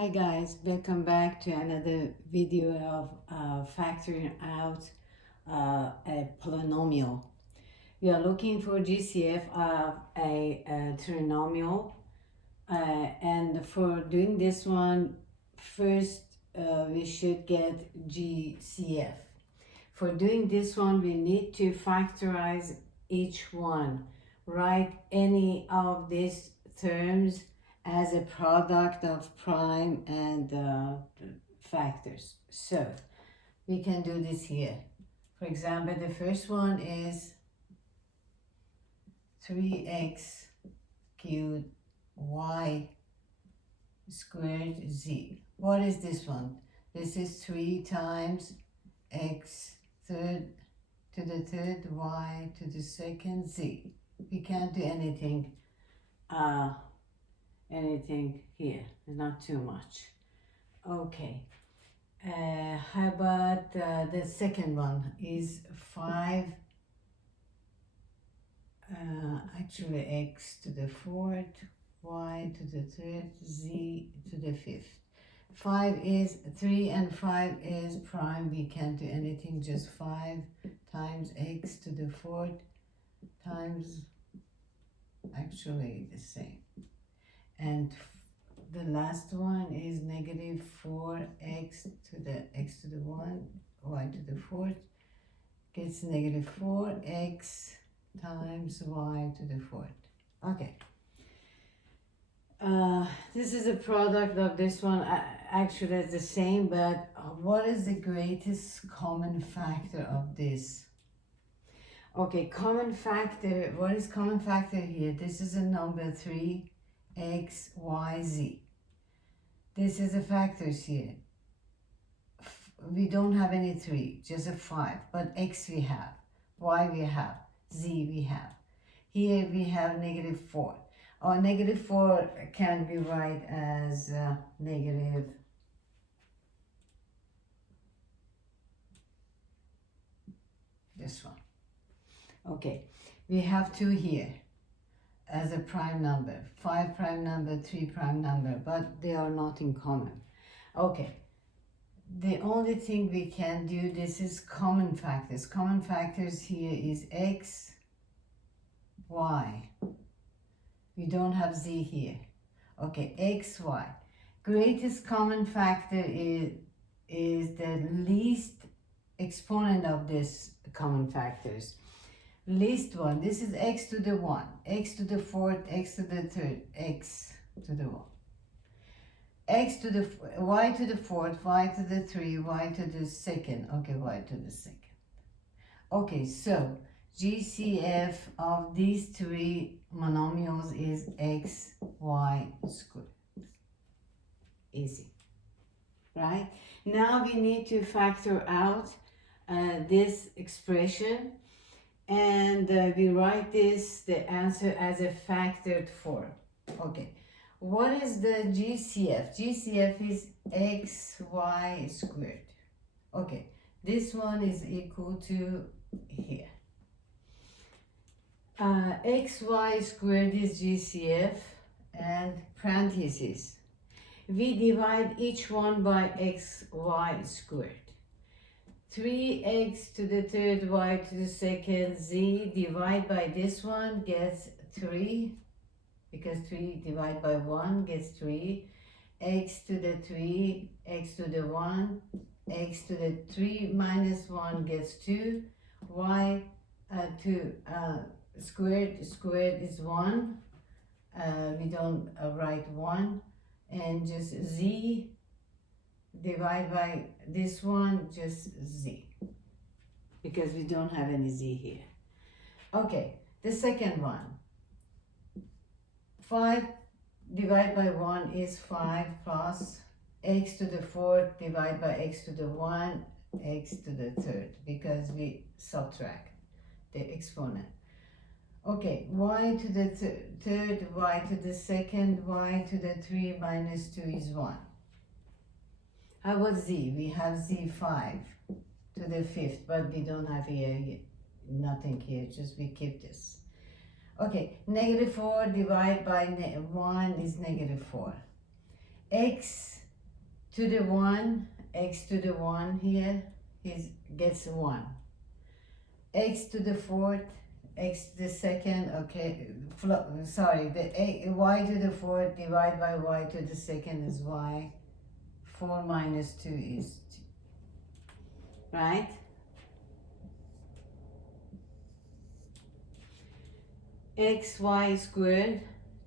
Hi guys, welcome back to another video of factoring out a polynomial. We are looking for GCF of a trinomial, and for doing this one, first we should get GCF. For doing this one, we need to factorize each one. Write any of these terms as a product of prime and factors. So we can do this here. For example, the first one is 3x cubed y squared z. What is this one? This is 3 times x third to the third y to the second z. We can't do anything here, not too much. Okay, how about the second one is 5 actually x to the fourth, y to the third, z to the fifth. 5 is 3 and 5 is prime. We can't do anything, just 5 times x to the fourth times actually the same. And the last one is negative 4x to the x to the 1, y to the fourth gets negative 4x times y to the fourth. Okay. This is a product of this one. Actually, it's the same, but what is the greatest common factor of this? Okay, common factor. What is common factor here? This is a number 3, x, y, z. This is the factors here. We don't have any 3, just a 5, but x we have, y we have, z we have. Here we have negative 4. Or negative 4 can be write as negative this one. Okay, we have 2 here as a prime number, 5 prime number, 3 prime number, but they are not in common. Okay, the only thing we can do, this is common factors. Common factors here is x, y. We don't have z here. Okay, x, y. Greatest common factor is the least exponent of this common factors. Least one, this is x to the 1, x to the fourth, x to the third, x to the 1. X to the, y to the fourth, y to the 3, y to the second, okay, y to the second. Okay, so GCF of these 3 monomials is x, y squared. Easy, right? Now we need to factor out this expression, and we write the answer as a factored form. Okay, what is the GCF? GCF is xy squared. Okay, this one is equal to here. Xy squared is GCF, and parentheses. We divide each one by xy squared. 3x to the third, y to the second, z divide by this one gets 3, because 3 divided by 1 gets 3. X to the 3, x to the 1, x to the 3 minus 1 gets 2. Y to squared is 1. We don't write 1. And just z divide by this one, just z, because we don't have any z here. Okay, the second one, 5 divided by 1 is 5 plus x to the fourth divided by x to the 1, x to the third, because we subtract the exponent. Okay, y to the third, y to the second, y to the 3 minus 2 is 1. How about z? We have z5 to the fifth, but we don't have here, nothing here, just we keep this. Okay, negative 4 divided by 1 is negative 4. X to the 1, x to the 1 here gets 1. X to the 4th, x to the 2nd, okay, sorry, y to the 4th divided by y to the 2nd is y. 4 minus 2 is 2, right? Xy squared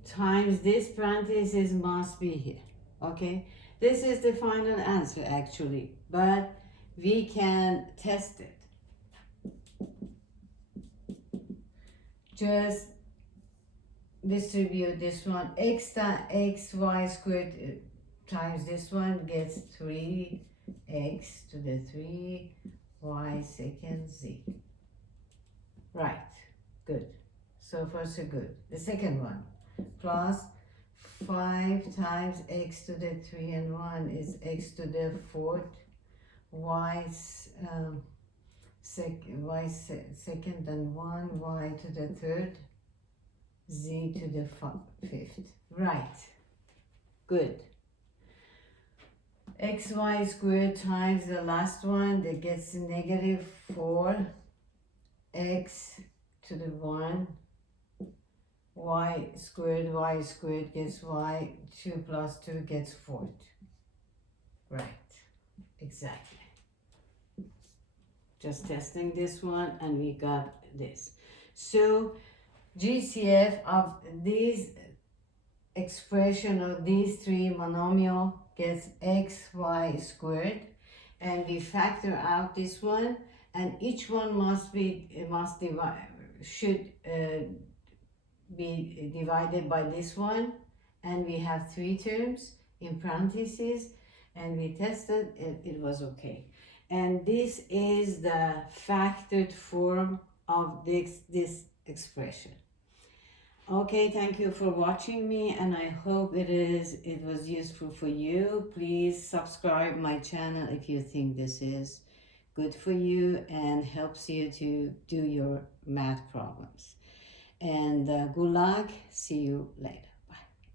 times this parenthesis must be here, okay? This is the final answer actually, but we can test it. Just distribute this one. Xy squared times this one gets 3x to the 3 y second z. Right, good. So far so good. The second one, plus 5 times x to the 3 and 1 is x to the 4th, y second and 1, y to the 3rd, z to the 5th. Right, good. Xy squared times the last one, that gets negative 4 x to the 1, y squared gets y, 2 plus 2 gets 4. Right, exactly. Just testing this one and we got this. So GCF of these expression of these three monomial gets xy squared, and we factor out this one, and each one should be divided by this one, and we have 3 terms in parentheses, and we tested it, it was okay. And this is the factored form of this expression. Okay, thank you for watching me, and I hope it was useful for you. Please subscribe my channel if you think this is good for you and helps you to do your math problems. And good luck. See you later.